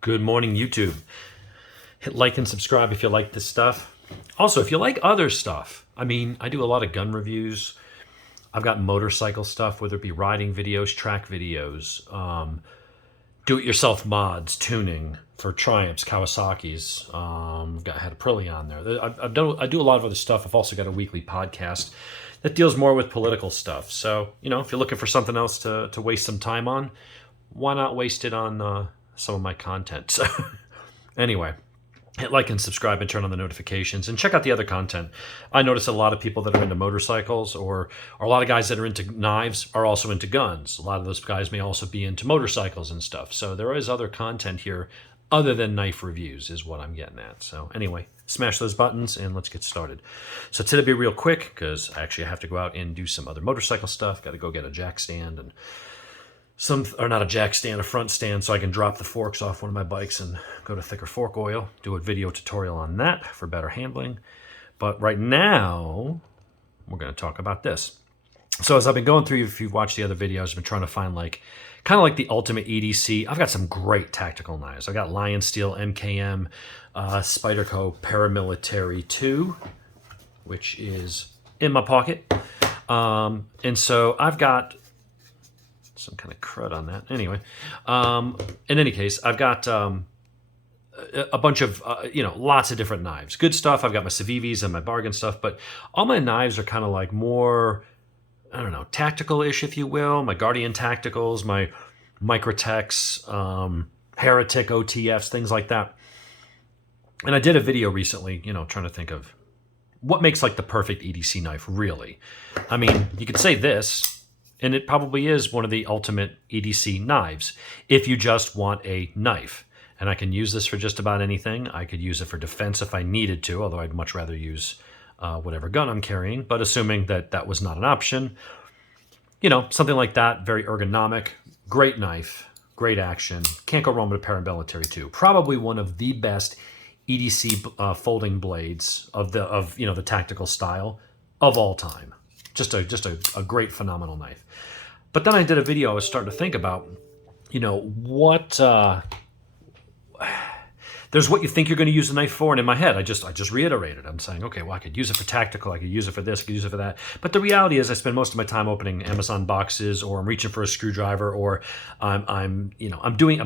Good morning, YouTube. Hit like and subscribe if you like this stuff. Also, if you like other stuff, I do a lot of gun reviews. I've got motorcycle stuff, whether it be riding videos, track videos, do-it-yourself mods, tuning for Triumphs, Kawasaki's. I had a Aprilia on there. I do a lot of other stuff. I've also got a weekly podcast that deals more with political stuff. So, if you're looking for something else to waste some time on, why not waste it on some of my content? So, anyway, hit like and subscribe and turn on the notifications and check out the other content. I notice a lot of people that are into motorcycles or a lot of guys that are into knives are also into guns. A lot of those guys may also be into motorcycles and stuff. So there is other content here other than knife reviews is what I'm getting at. So anyway, smash those buttons and let's get started. So today will be real quick because actually I have to go out and do some other motorcycle stuff. Got to go get a jack stand and not a jack stand, a front stand, so I can drop the forks off one of my bikes and go to thicker fork oil, do a video tutorial on that for better handling. But right now, we're going to talk about this. So as I've been going through, if you've watched the other videos, I've been trying to find kind of like the ultimate EDC. I've got some great tactical knives. I've got Lion Steel, MKM, Spyderco Paramilitary 2, which is in my pocket. And so I've got some kind of crud on that. Anyway, in any case, I've got a bunch of, lots of different knives. Good stuff. I've got my Civivis and my bargain stuff, but all my knives are kind of like more, I don't know, tactical-ish, if you will. My Guardian Tacticals, my Microtex, Heretic OTFs, things like that. And I did a video recently, trying to think of what makes like the perfect EDC knife, really. You could say this, and it probably is one of the ultimate EDC knives if you just want a knife. And I can use this for just about anything. I could use it for defense if I needed to, although I'd much rather use whatever gun I'm carrying. But assuming that that was not an option, something like that, very ergonomic, great knife, great action. Can't go wrong with a Paramilitary 2. Probably one of the best EDC folding blades of the tactical style of all time. Just a great, phenomenal knife. But then I did a video. I was starting to think about, what there's what you think you're going to use a knife for, and in my head, I just reiterated. I'm saying, okay, well, I could use it for tactical. I could use it for this. I could use it for that. But the reality is, I spend most of my time opening Amazon boxes, or I'm reaching for a screwdriver, or I'm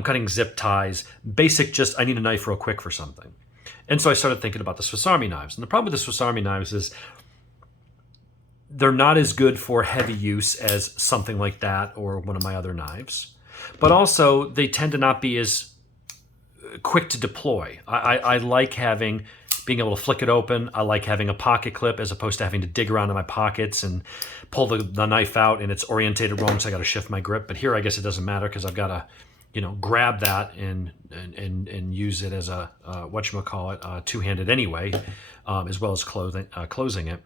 cutting zip ties. Basic, just I need a knife real quick for something. And so I started thinking about the Swiss Army knives. And the problem with the Swiss Army knives is they're not as good for heavy use as something like that or one of my other knives. But also, they tend to not be as quick to deploy. I like being able to flick it open. I like having a pocket clip as opposed to having to dig around in my pockets and pull the knife out and it's orientated wrong, so I got to shift my grip. But here, I guess it doesn't matter because I've got to, grab that and use it as a two-handed anyway, as well as closing it.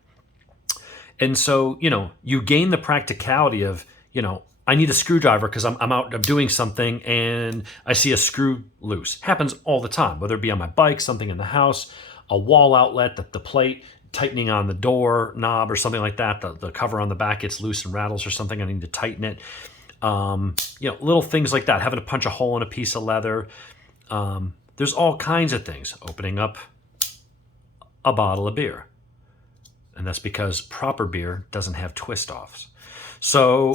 And so, you gain the practicality of, I need a screwdriver because I'm out, I'm doing something and I see a screw loose. Happens all the time, whether it be on my bike, something in the house, a wall outlet, the plate tightening on the door knob or something like that. The cover on the back gets loose and rattles or something. I need to tighten it. Little things like that. Having to punch a hole in a piece of leather. There's all kinds of things. Opening up a bottle of beer. And that's because proper beer doesn't have twist-offs. So,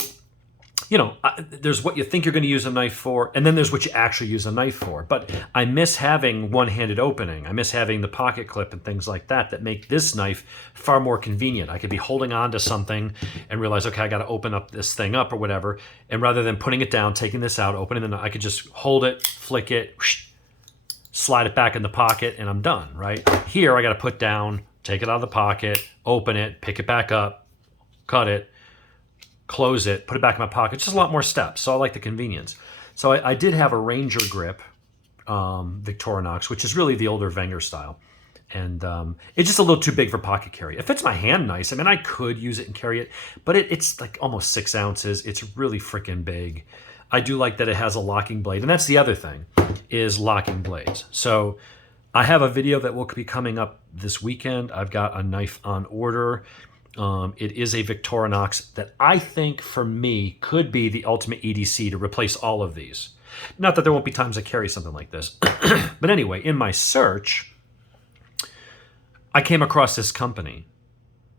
there's what you think you're going to use a knife for, and then there's what you actually use a knife for. But I miss having one-handed opening. I miss having the pocket clip and things like that make this knife far more convenient. I could be holding on to something and realize, okay, I got to open up this thing up or whatever. And rather than putting it down, taking this out, opening the knife, I could just hold it, flick it, whoosh, slide it back in the pocket, and I'm done, right? Here, I got to put down, take it out of the pocket, open it, pick it back up, cut it, close it, put it back in my pocket. Just a lot more steps. So I like the convenience. So I did have a Ranger grip, Victorinox, which is really the older Wenger style. And it's just a little too big for pocket carry. It fits my hand nice. I could use it and carry it, but it's like almost 6 ounces. It's really freaking big. I do like that it has a locking blade. And that's the other thing, is locking blades. So I have a video that will be coming up this weekend. I've got a knife on order. It is a Victorinox that I think, for me, could be the ultimate EDC to replace all of these. Not that there won't be times I carry something like this. But anyway, in my search, I came across this company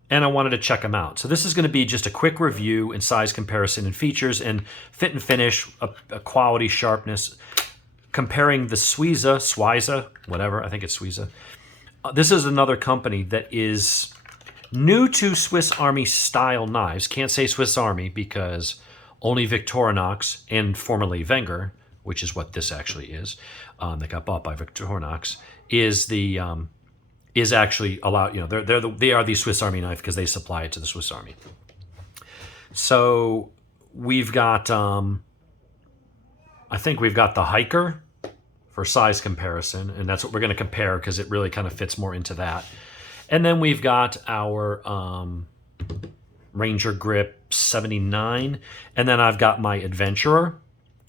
and I wanted to check them out. So this is going to be just a quick review and size comparison and features and fit and finish, a quality, sharpness, comparing the Swiza, whatever, I think it's Swiza. This is another company that is new to Swiss Army style knives. Can't say Swiss Army because only Victorinox and formerly Wenger, which is what this actually is, that got bought by Victorinox, is actually allowed. You know, they are the Swiss Army knife because they supply it to the Swiss Army. So we've got, I think we've got the hiker for size comparison, and that's what we're going to compare because it really kind of fits more into that. And then we've got our Ranger Grip 79, and then I've got my Adventurer,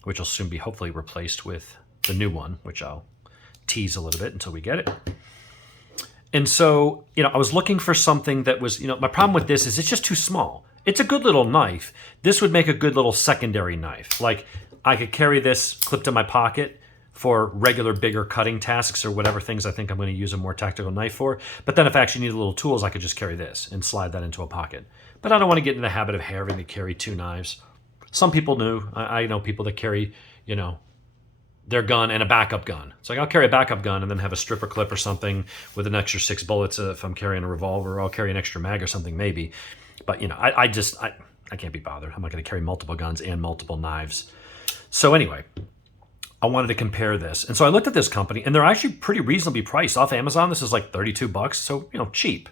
which will soon be hopefully replaced with the new one, which I'll tease a little bit until we get it. And so, you know, I was looking for something that was, you know, my problem with this is it's just too small. It's a good little knife. This would make a good little secondary knife. Like, I could carry this clipped in my pocket for regular bigger cutting tasks or whatever things I think I'm going to use a more tactical knife for. But then if I actually need little tools, I could just carry this and slide that into a pocket. But I don't want to get in the habit of having to carry two knives. Some people do. I know people that carry, you know, their gun and a backup gun. It's like, I'll carry a backup gun and then have a stripper clip or something with an extra 6 bullets if I'm carrying a revolver, or I'll carry an extra mag or something maybe. But, you know, I can't be bothered. I'm not going to carry multiple guns and multiple knives. So anyway, I wanted to compare this. And so I looked at this company, and they're actually pretty reasonably priced. Off Amazon, this is like $32, so, you know, cheap.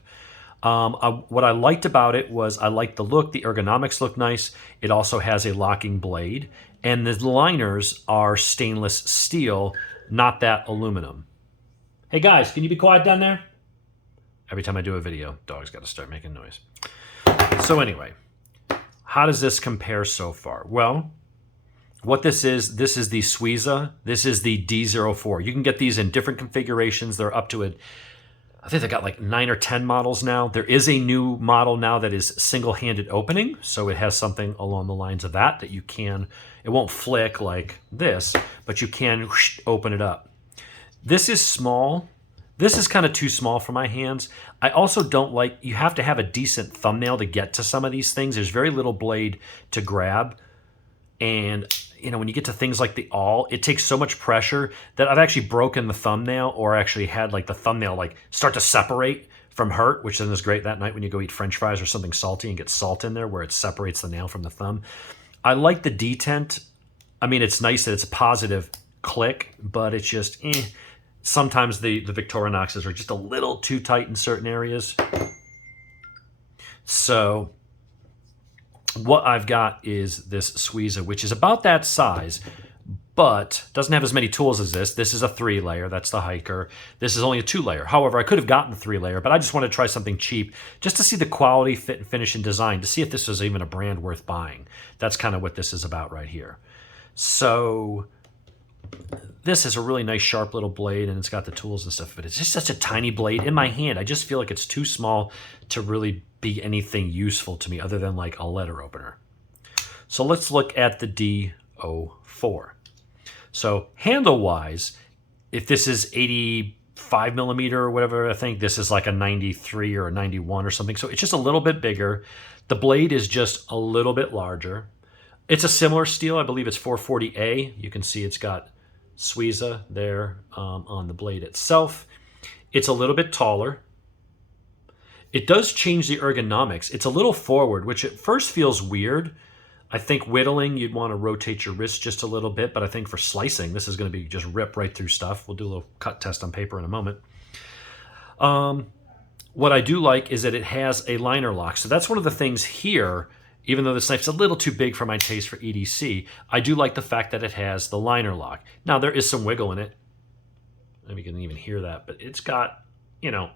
What I liked about it was I liked the look. The ergonomics look nice. It also has a locking blade. And the liners are stainless steel, not that aluminum. Hey guys, can you be quiet down there? Every time I do a video, dog's got to start making noise. So anyway, how does this compare so far? Well, what this is the Swiza. This is the D04. You can get these in different configurations. They're up to I think they got like 9 or 10 models now. There is a new model now that is single-handed opening, so it has something along the lines of that you can, it won't flick like this, but you can open it up. This is small. This is kind of too small for my hands. I also don't like, you have to have a decent thumbnail to get to some of these things. There's very little blade to grab. And, you know, when you get to things like the awl, it takes so much pressure that I've actually broken the thumbnail, or actually had like the thumbnail like start to separate from hurt, which then is great that night when you go eat French fries or something salty and get salt in there where it separates the nail from the thumb. I like the detent. I mean, it's nice that it's a positive click, but it's just, sometimes the Victorinoxes are just a little too tight in certain areas. So what I've got is this Sweeza, which is about that size, but doesn't have as many tools as this. This is a 3-layer. That's the hiker. This is only a 2-layer. However, I could have gotten the 3-layer, but I just wanted to try something cheap just to see the quality, fit, and finish, and design, to see if this was even a brand worth buying. That's kind of what this is about right here. So this is a really nice sharp little blade, and it's got the tools and stuff, but it's just such a tiny blade in my hand. I just feel like it's too small to really be anything useful to me other than like a letter opener. So let's look at the D04. So handle-wise, if this is 85 millimeter or whatever, I think this is like a 93 or a 91 or something. So it's just a little bit bigger. The blade is just a little bit larger. It's a similar steel. I believe it's 440A. You can see it's got Sweeza there on the blade itself. It's a little bit taller. It does change the ergonomics. It's a little forward, which at first feels weird. I think whittling, you'd want to rotate your wrist just a little bit, but I think for slicing, this is going to be just rip right through stuff. We'll do a little cut test on paper in a moment. What I do like is that it has a liner lock. So that's one of the things here, even though this knife's a little too big for my taste for EDC, I do like the fact that it has the liner lock. Now, there is some wiggle in it. Maybe you can even hear that, but it's got, you know,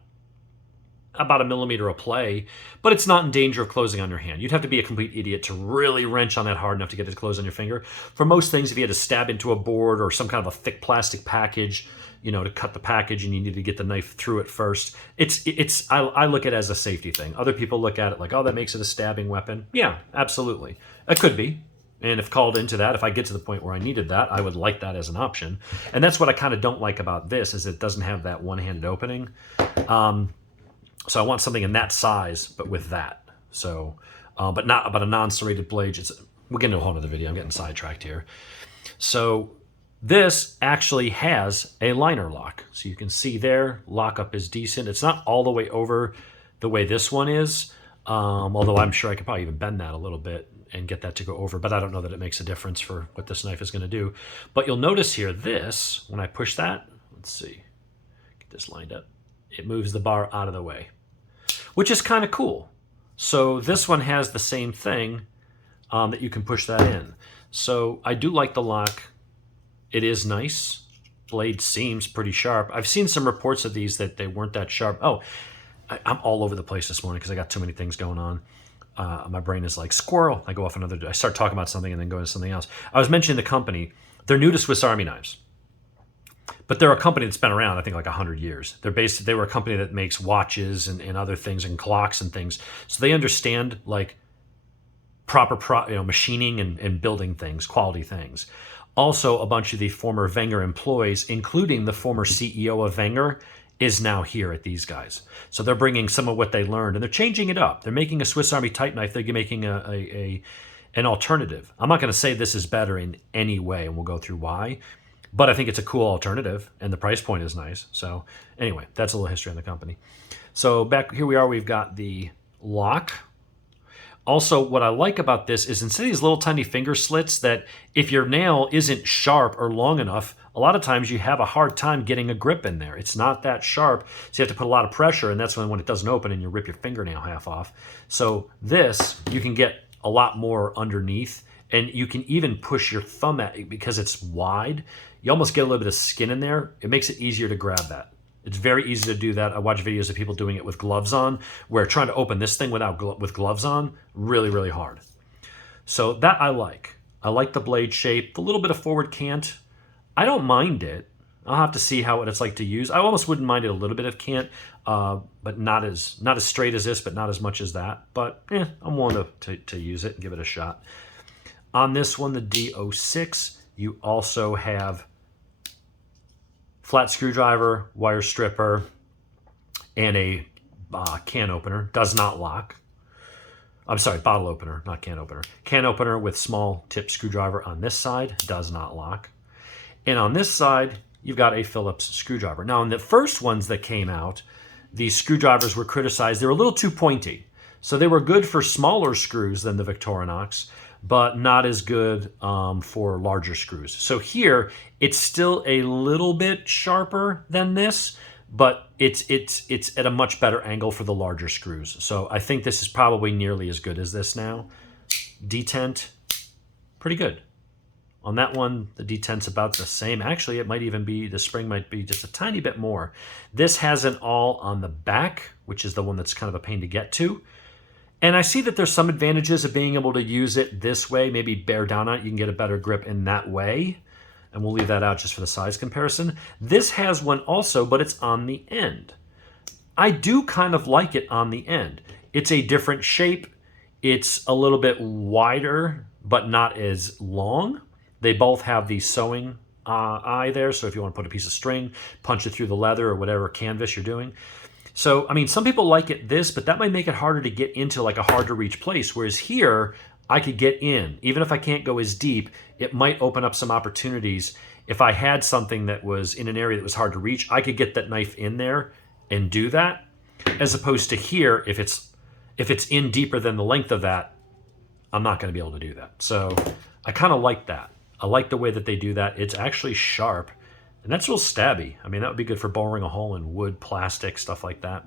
about 1 millimeter of play, but it's not in danger of closing on your hand. You'd have to be a complete idiot to really wrench on that hard enough to get it to close on your finger. For most things, if you had to stab into a board or some kind of a thick plastic package, you know, to cut the package and you need to get the knife through it first, I look at it as a safety thing. Other people look at it like, oh, that makes it a stabbing weapon. Yeah, absolutely. It could be. And if called into that, if I get to the point where I needed that, I would like that as an option. And that's what I kind of don't like about this, is it doesn't have that one-handed opening. So I want something in that size, but with that. So, but a non-serrated blade. We'll get into a whole other video. I'm getting sidetracked here. So this actually has a liner lock. So you can see there, lockup is decent. It's not all the way over the way this one is, although I'm sure I could probably even bend that a little bit and get that to go over, but I don't know that it makes a difference for what this knife is going to do. But you'll notice here, this, when I push that, let's see, get this lined up, it moves the bar out of the way, which is kind of cool. So this one has the same thing, that you can push that in. So I do like the lock. It is nice. Blade seems pretty sharp. I've seen some reports of these that they weren't that sharp. Oh, I'm all over the place this morning because I got too many things going on. My brain is like squirrel. I go off I start talking about something and then go into something else. I was mentioning the company. They're new to Swiss Army knives, but they're a company that's been around, I think, like 100 years. They were a company that makes watches and other things and clocks and things. So they understand like proper machining and building things, quality things. Also, a bunch of the former Wenger employees, including the former CEO of Wenger, is now here at these guys. So they're bringing some of what they learned and they're changing it up. They're making a Swiss Army type knife. They're making an alternative. I'm not going to say this is better in any way, and we'll go through why, but I think it's a cool alternative and the price point is nice. So anyway, that's a little history on the company. So back here we are, we've got the lock. Also, what I like about this is instead of these little tiny finger slits that if your nail isn't sharp or long enough, a lot of times you have a hard time getting a grip in there. It's not that sharp, so you have to put a lot of pressure, and that's when it doesn't open and you rip your fingernail half off. So this, you can get a lot more underneath, and you can even push your thumb at it because it's wide. You almost get a little bit of skin in there. It makes it easier to grab that. It's very easy to do that. I watch videos of people doing it with gloves on, where trying to open this thing with gloves on, really, really hard. So that I like. I like the blade shape, the little bit of forward cant. I don't mind it. I'll have to see what it's like to use. I almost wouldn't mind it a little bit of cant, but not as straight as this, but not as much as that. But I'm willing to use it and give it a shot. On this one, the D06, you also have flat screwdriver, wire stripper, and a can opener. Does not lock. I'm sorry, bottle opener, not can opener. Can opener with small tip screwdriver on this side, does not lock. And on this side, you've got a Phillips screwdriver. Now, in the first ones that came out, these screwdrivers were criticized. They were a little too pointy. So they were good for smaller screws than the Victorinox, but not as good for larger screws. So here, it's still a little bit sharper than this, but it's at a much better angle for the larger screws. So I think this is probably nearly as good as this now. Detent, pretty good. On that one, the detent's about the same. Actually, it might even be, the spring might be just a tiny bit more. This has an awl on the back, which is the one that's kind of a pain to get to. And I see that there's some advantages of being able to use it this way, maybe bear down on it. You can get a better grip in that way. And we'll leave that out just for the size comparison. This has one also, but it's on the end. I do kind of like it on the end. It's a different shape. It's a little bit wider, but not as long. They both have the sewing eye there. So if you want to put a piece of string, punch it through the leather or whatever canvas you're doing. So, I mean, some people like it this, but that might make it harder to get into like a hard to reach place. Whereas here, I could get in. Even if I can't go as deep, it might open up some opportunities. If I had something that was in an area that was hard to reach, I could get that knife in there and do that. As opposed to here, if it's in deeper than the length of that, I'm not going to be able to do that. So I kind of like that. I like the way that they do that. It's actually sharp. And that's real stabby. I mean, that would be good for boring a hole in wood, plastic, stuff like that.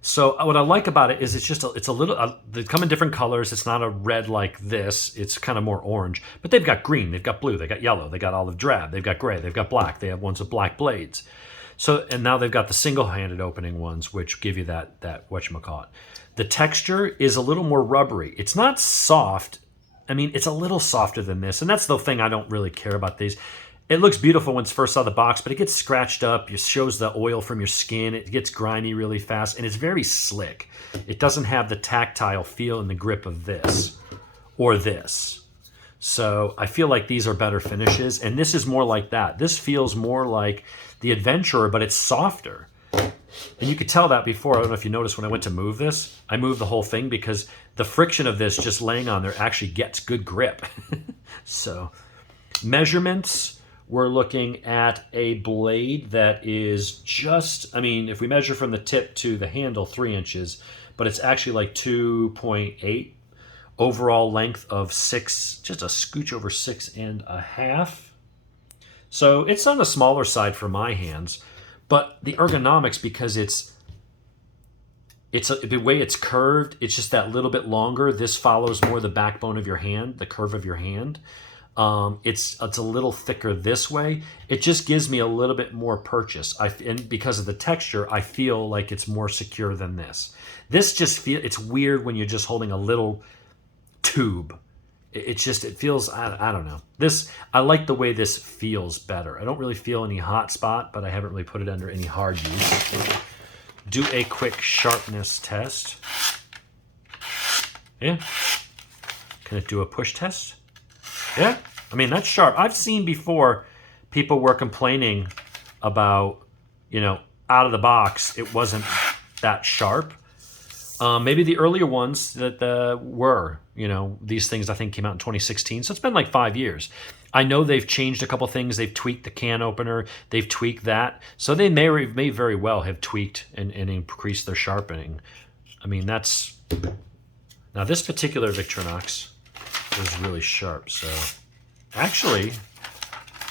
So what I like about it is it's a little, they come in different colors. It's not a red like this. It's kind of more orange. But they've got green, they've got blue, they've got yellow, they've got olive drab, they've got gray, they've got black. They have ones with black blades. So, and now they've got the single-handed opening ones, which give you that whatchamacallit. The texture is a little more rubbery. It's not soft. I mean, it's a little softer than this. And that's the thing I don't really care about these. It looks beautiful when it's first out of the box, but it gets scratched up. It shows the oil from your skin. It gets grimy really fast, and it's very slick. It doesn't have the tactile feel and the grip of this or this. So I feel like these are better finishes, and this is more like that. This feels more like the Adventurer, but it's softer. And you could tell that before. I don't know if you noticed when I went to move this, I moved the whole thing because the friction of this just laying on there actually gets good grip. So measurements, we're looking at a blade that is just, I mean, if we measure from the tip to the handle, 3 inches, but it's actually like 2.8. Overall length of 6, just a scooch over 6.5. So it's on the smaller side for my hands, but the ergonomics, because the way it's curved, it's just that little bit longer. This follows more the backbone of your hand, the curve of your hand. It's a little thicker this way. It just gives me a little bit more purchase. And because of the texture, I feel like it's more secure than this. This just it's weird when you're just holding a little tube. It feels, I don't know. I like the way this feels better. I don't really feel any hot spot, but I haven't really put it under any hard use. Do a quick sharpness test. Yeah. Can it do a push test? Yeah. I mean, that's sharp. I've seen before people were complaining about, out of the box, it wasn't that sharp. Maybe the earlier ones that were, these things I think came out in 2016. So it's been like 5 years. I know they've changed a couple things. They've tweaked the can opener. They've tweaked that. So they may very well have tweaked and increased their sharpening. I mean, now this particular Victorinox is really sharp. So actually,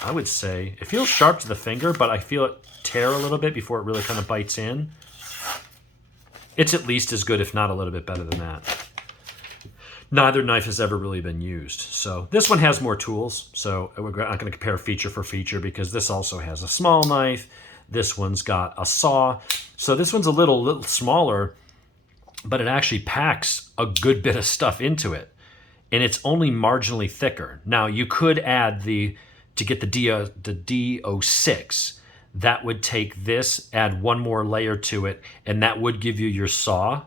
I would say it feels sharp to the finger, but I feel it tear a little bit before it really kind of bites in. It's at least as good, if not a little bit better than that. Neither knife has ever really been used. So this one has more tools. So we're not going to compare feature for feature because this also has a small knife. This one's got a saw. So this one's a little smaller, but it actually packs a good bit of stuff into it. And it's only marginally thicker. Now you could add to get the D06, that would take this, add one more layer to it, and that would give you your saw.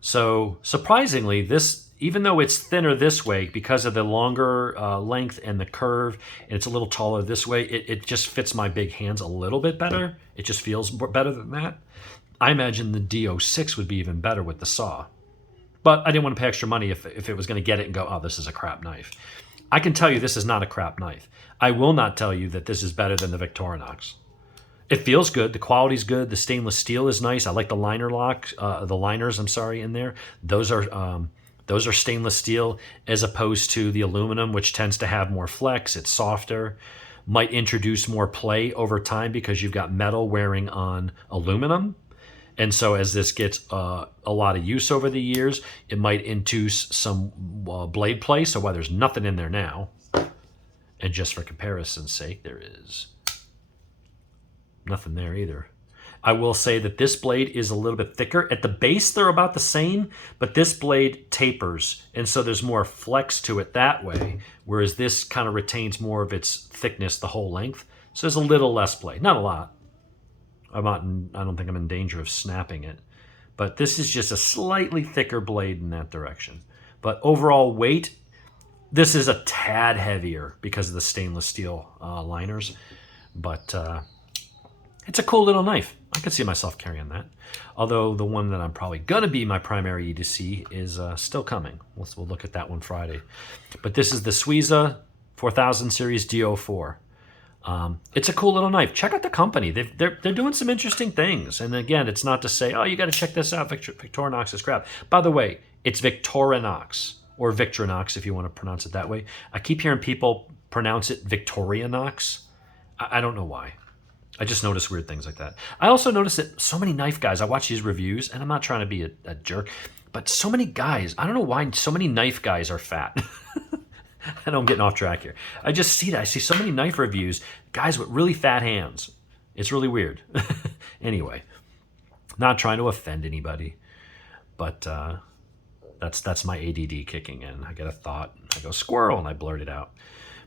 So surprisingly, this, even though it's thinner this way because of the longer length and the curve, and it's a little taller this way, it just fits my big hands a little bit better. It just feels better than that. I imagine the D06 would be even better with the saw. But I didn't want to pay extra money if it was going to get it and go, oh, this is a crap knife. I can tell you this is not a crap knife. I will not tell you that this is better than the Victorinox. It feels good. The quality's good. The stainless steel is nice. I like the liners, in there. Those are stainless steel as opposed to the aluminum, which tends to have more flex. It's softer. Might introduce more play over time because you've got metal wearing on aluminum. And so as this gets a lot of use over the years, it might induce some blade play. So while there's nothing in there now, and just for comparison's sake, there is nothing there either. I will say that this blade is a little bit thicker. At the base, they're about the same, but this blade tapers, and so there's more flex to it that way, whereas this kind of retains more of its thickness the whole length. So there's a little less play. Not a lot. I don't think I'm in danger of snapping it. But this is just a slightly thicker blade in that direction. But overall weight, this is a tad heavier because of the stainless steel liners. But it's a cool little knife. I could see myself carrying that. Although the one that I'm probably going to be my primary EDC is still coming. We'll look at that one Friday. But this is the Swiza 4000 series D04. It's a cool little knife. Check out the company. They're doing some interesting things. And again, it's not to say, oh, you got to check this out. Victorinox is crap. By the way, it's Victorinox, or Victorinox if you want to pronounce it that way. I keep hearing people pronounce it Victorinox. I don't know why. I just notice weird things like that. I also notice that so many knife guys, I watch these reviews, and I'm not trying to be a jerk, but so many guys, I don't know why so many knife guys are fat. I know I'm getting off track here. I just see that. I see so many knife reviews, guys with really fat hands. It's really weird. Anyway, not trying to offend anybody, but that's my ADD kicking in. I get a thought, I go squirrel, and I blurt it out.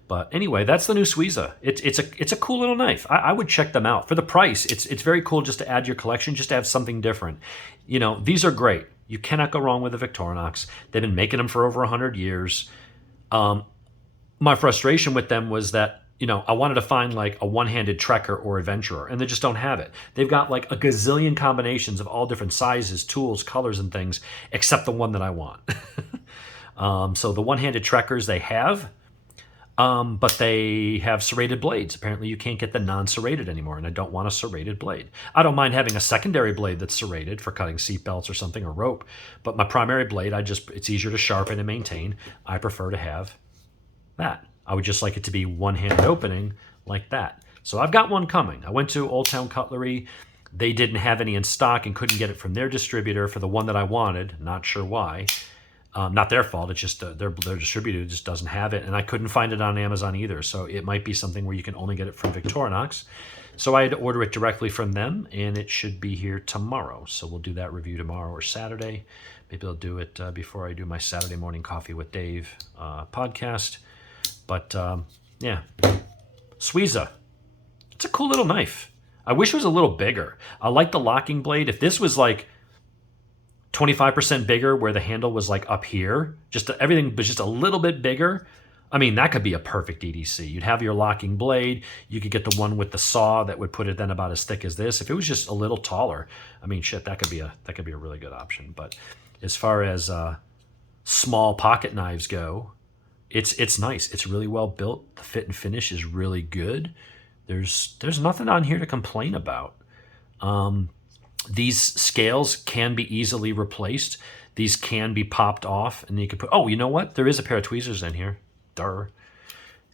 But anyway, that's the new Sweeza. It's a cool little knife. I would check them out. For the price, it's very cool just to add to your collection, just to have something different. You know, these are great. You cannot go wrong with a Victorinox. They've been making them for over 100 years. My frustration with them was that, I wanted to find like a one-handed Trekker or Adventurer, and they just don't have it. They've got like a gazillion combinations of all different sizes, tools, colors, and things, except the one that I want. So the one-handed Trekkers they have, but they have serrated blades. Apparently you can't get the non-serrated anymore, and I don't want a serrated blade. I don't mind having a secondary blade that's serrated for cutting seatbelts or something, or rope, but my primary blade, it's easier to sharpen and maintain. I prefer to have that. I would just like it to be one-handed opening like that. So I've got one coming. I went to Old Town Cutlery. They didn't have any in stock and couldn't get it from their distributor for the one that I wanted. Not sure why. Not their fault. It's just their distributor just doesn't have it. And I couldn't find it on Amazon either. So it might be something where you can only get it from Victorinox. So I had to order it directly from them, and it should be here tomorrow. So we'll do that review tomorrow or Saturday. Maybe I'll do it before I do my Saturday morning coffee with Dave podcast. But yeah, Sweeza. It's a cool little knife. I wish it was a little bigger. I like the locking blade. If this was like 25% bigger, where the handle was like up here, everything was just a little bit bigger, I mean, that could be a perfect EDC. You'd have your locking blade. You could get the one with the saw that would put it then about as thick as this. If it was just a little taller, I mean, shit, that could be a really good option. But as far as small pocket knives go, it's nice. It's really well built. The fit and finish is really good. There's nothing on here to complain about. These scales can be easily replaced. These can be popped off, and you can put. Oh, you know what? There is a pair of tweezers in here. Duh.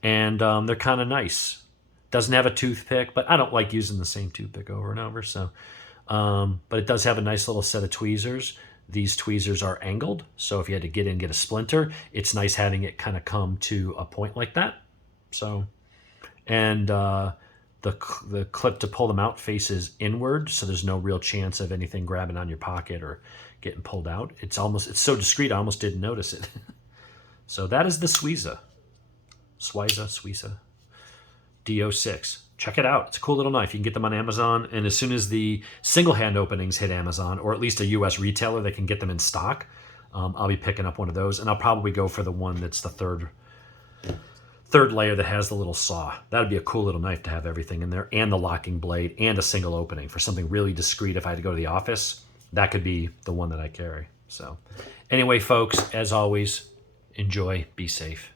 And they're kind of nice. Doesn't have a toothpick, but I don't like using the same toothpick over and over. So, but it does have a nice little set of tweezers. These tweezers are angled, so if you had to get in and get a splinter, it's nice having it kind of come to a point like that. So, and the clip to pull them out faces inward, so there's no real chance of anything grabbing on your pocket or getting pulled out. It's so discreet, I almost didn't notice it. So that is the Swiza D06. Check it out. It's a cool little knife. You can get them on Amazon, and as soon as the single hand openings hit Amazon, or at least a US retailer that can get them in stock, I'll be picking up one of those, and I'll probably go for the one that's the third layer that has the little saw. That'd be a cool little knife to have everything in there, and the locking blade, and a single opening for something really discreet. If I had to go to the office, that could be the one that I carry. So anyway, folks, as always, enjoy, be safe.